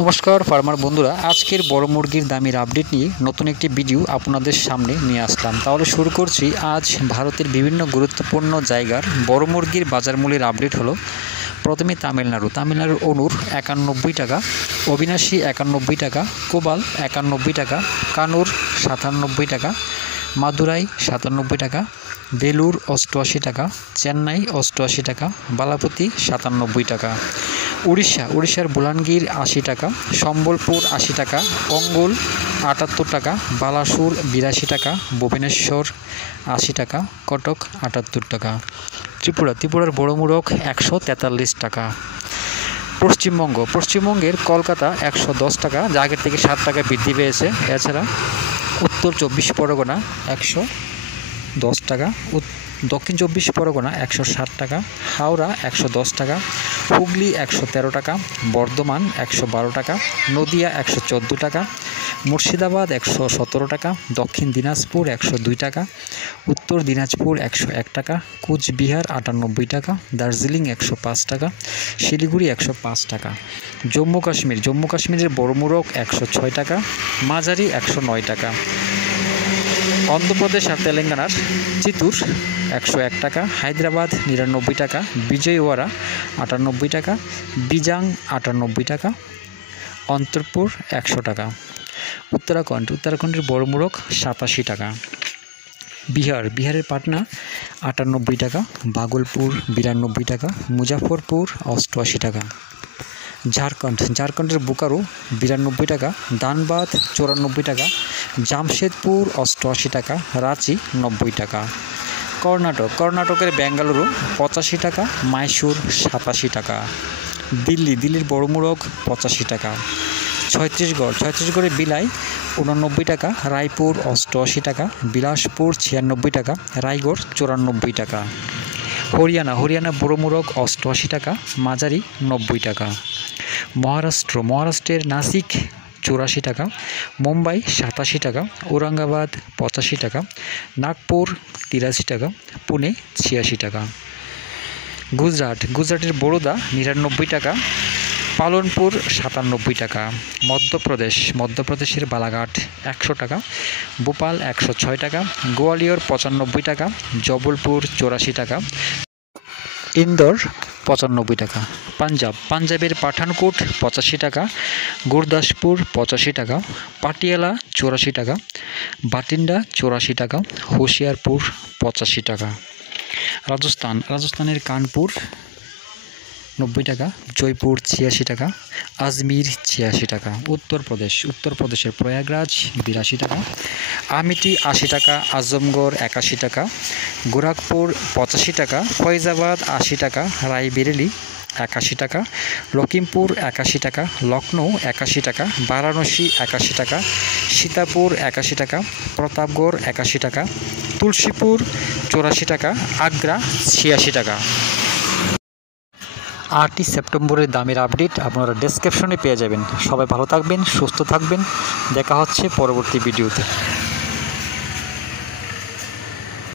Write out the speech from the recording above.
নমস্কার ফার্মার বন্ধুরা, আজকের বড় মুরগির দামের আপডেট নিয়ে নতুন একটি ভিডিও আপনাদের সামনে নিয়ে আসলাম। তাহলে শুরু করছি। আজ ভারতের বিভিন্ন গুরুত্বপূর্ণ জায়গার বড় মুরগির বাজার মূল্যের আপডেট হলো। প্রথমে তামিলনাড়ুর অনুর 91 টাকা, অবিনাশী 91 টাকা, কোবাল 91 টাকা, কানুর 97 টাকা, মাদুরাই 97 টাকা, বেলুর 88 টাকা, চেন্নাই 88 টাকা, বালাপতি 97 টাকা। উড়িষ্যার বুলানগীর 80 টাকা, সম্বলপুর 80 টাকা, অঙ্গুল 78 টাকা, বালাসুর 82 টাকা, ভুবনেশ্বর 80 টাকা, কটক 78 টাকা। ত্রিপুরার বড় মুরগ 143 টাকা। পশ্চিমবঙ্গের কলকাতা 110 টাকা, যা আগের থেকে 7 টাকা বৃদ্ধি পেয়েছে। এছাড়া উত্তর 24 পরগনা 110 টাকা, দক্ষিণ 24 পরগনা 160 টাকা, হাওড়া 110 টাকা, হুগলি 113 টাকা, বর্ধমান 112 টাকা, নদিয়া 114 টাকা, মুর্শিদাবাদ 117 টাকা, দক্ষিণ দিনাজপুর 102 টাকা, উত্তর দিনাজপুর 101 টাকা, কুচবিহার 98 টাকা, দার্জিলিং 105 টাকা, শিলিগুড়ি 105 টাকা। জম্মু কাশ্মীরের বড় মুরগ 106 টাকা, মাঝারি 109 টাকা। অন্ধ্রপ্রদেশ আর তেলেঙ্গানার চিত্তুর 101 টাকা, হায়দ্রাবাদ 99 টাকা, বিজয়ওয়াড়া 98 টাকা, বিজাং 98 টাকা, অন্তরপুর 100 টাকা। উত্তরাখণ্ডের বড় মুরগ 87 টাকা। বিহারের পাটনা 98 টাকা, ভাগলপুর 92 টাকা, মুজাফরপুর 88 টাকা। ঝাড়খণ্ডের বোকারো 92 টাকা, ধানবাদ 94 টাকা, জামশেদপুর 88 টাকা, রাঁচি 90 টাকা। কর্ণাটকের বেঙ্গালুরু 85 টাকা, মাইসুর 87 টাকা। দিল্লির বড় মুরগ 85 টাকা। ছত্তিশগড়ের বিলাই 89 টাকা, রায়পুর 88 টাকা, বিলাসপুর 96 টাকা, রায়গড় 94 টাকা। হরিয়ানা বড় মুরগ 88 টাকা, মাঝারি 90 টাকা। মহারাষ্ট্রের নাসিক 84 টাকা, মুম্বাই 87 টাকা, ঔরঙ্গাবাদ 85 টাকা, নাগপুর 83 টাকা, পুনে 86 টাকা। গুজরাটের বরোদা 99 টাকা, পালনপুর 97 টাকা। মধ্যপ্রদেশের বালাঘাট 100 টাকা, ভোপাল 106 টাকা, গোয়ালিয়র 95 টাকা, জবলপুর 84 টাকা, ইন্দোর 95 টাকা। পাঞ্জাবের পাঠানকোট 85 টাকা, গুরদাসপুর 85 টাকা, পাটিয়ালা 84 টাকা, বাটিন্ডা 84 টাকা, হোশিয়ারপুর 85 টাকা। রাজস্থানের কানপুর 90 টাকা, জয়পুর 86 টাকা, আজমির 86 টাকা। উত্তরপ্রদেশের প্রয়াগরাজ 82 টাকা, আমিটি 80 টাকা, আজমগড় 81 টাকা, গোরখপুর 85 টাকা, ফৈজাবাদ 80 টাকা, রায়বেরেলি 81 টাকা, লখিমপুর 81 টাকা, লখনৌ 81 টাকা, বারাণসী 81 টাকা, সীতাপুর 81 টাকা, প্রতাপগড় 81 টাকা, তুলসীপুর 84 টাকা, আগ্রা 86 টাকা। 8ই সেপ্টেম্বরের দামের আপডেট আপনারা ডেসক্রিপশনে পেয়ে যাবেন। সবাই ভালো থাকবেন, সুস্থ থাকবেন। দেখা হচ্ছে পরবর্তী ভিডিওতে।